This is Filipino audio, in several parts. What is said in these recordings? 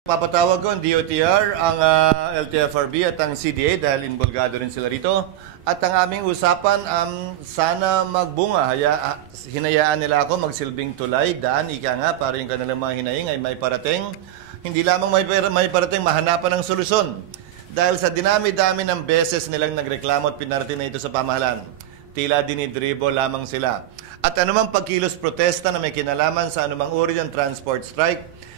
Papatawag ko ang DOTR, ang LTFRB at ang CDA dahil involgado rin sila rito. At ang aming usapan, sana magbunga. Hinayaan nila ako magsilbing tulay, daan, ika nga, para yung kanilang mga hinaing ay may parating. Hindi lamang may parating, mahanapan ng solusyon. Dahil sa dinami-dami ng beses nilang nagreklamo at pinarating na ito sa pamahalaan, tila dinidribo lamang sila. At anumang pagkilos protesta na may kinalaman sa anumang uri ng transport strike,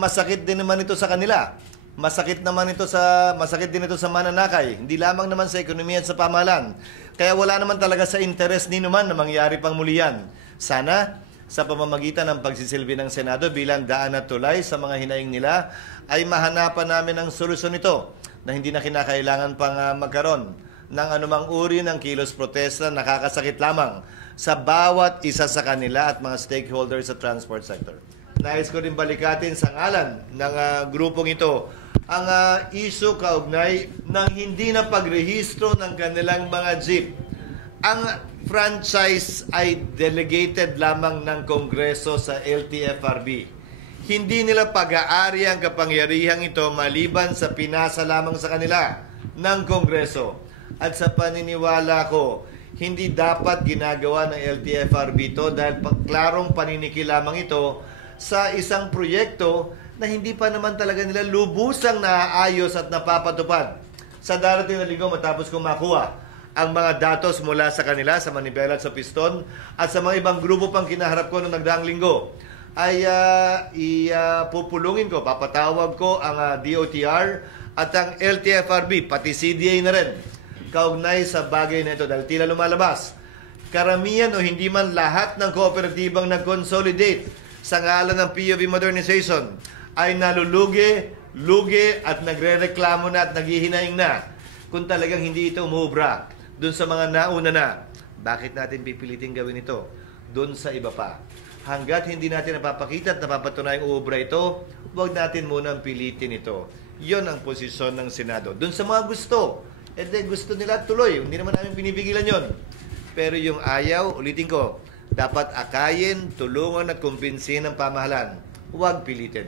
masakit din naman ito sa kanila. Masakit din ito sa mananakay. Hindi lamang naman sa ekonomiya at sa pamahalaan. Kaya wala naman talaga sa interes ni naman na mangyari pang muli yan. Sana, sa pamamagitan ng pagsisilbi ng Senado bilang daan at tulay sa mga hinaing nila, ay mahanapan namin ang solusyon nito na hindi na kinakailangan pang magkaroon ng anumang uri ng kilos protesta na nakakasakit lamang sa bawat isa sa kanila at mga stakeholders sa transport sector. Nais ko rin balikatin sa ngalan ng grupong ito ang issue kaugnay ng hindi na pagrehistro ng kanilang mga jeep. Ang franchise ay delegated lamang ng Kongreso sa LTFRB. Hindi nila pag-aari ang kapangyarihang ito maliban sa pinasa lamang sa kanila ng Kongreso. At sa paniniwala ko, hindi dapat ginagawa ng LTFRB ito dahil klarong paniniki lamang ito sa isang proyekto na hindi pa naman talaga nila lubusang naaayos at napapatupad. Sa darating na linggo matapos kong makuha ang mga datos mula sa kanila, sa manibela at sa piston, at sa mga ibang grupo pang kinaharap ko noong nagdaang linggo, ay ipupulungin ko, papatawag ko ang DOTR at ang LTFRB, pati CDA na rin, kaugnay sa bagay na ito dahil tila lumalabas. Karamihan o hindi man lahat ng kooperatibang nag-consolidate sa ngalan ng POV modernization ay nalulugi, lugi at nagre-reklamo na at naghihinaing na kung talagang hindi ito umubra dun sa mga nauna na. Bakit natin pipilitin gawin ito dun sa iba pa? Hanggat hindi natin napapakita at napapatunayang uubra ito, huwag natin munang pilitin ito. Yon ang posisyon ng Senado. Dun sa mga gusto, gusto nila tuloy. Hindi naman namin pinipigilan yon. Pero yung ayaw, ulitin ko, dapat akayin, tulungan at kumbinsin ng pamahalaan. Huwag pilitin.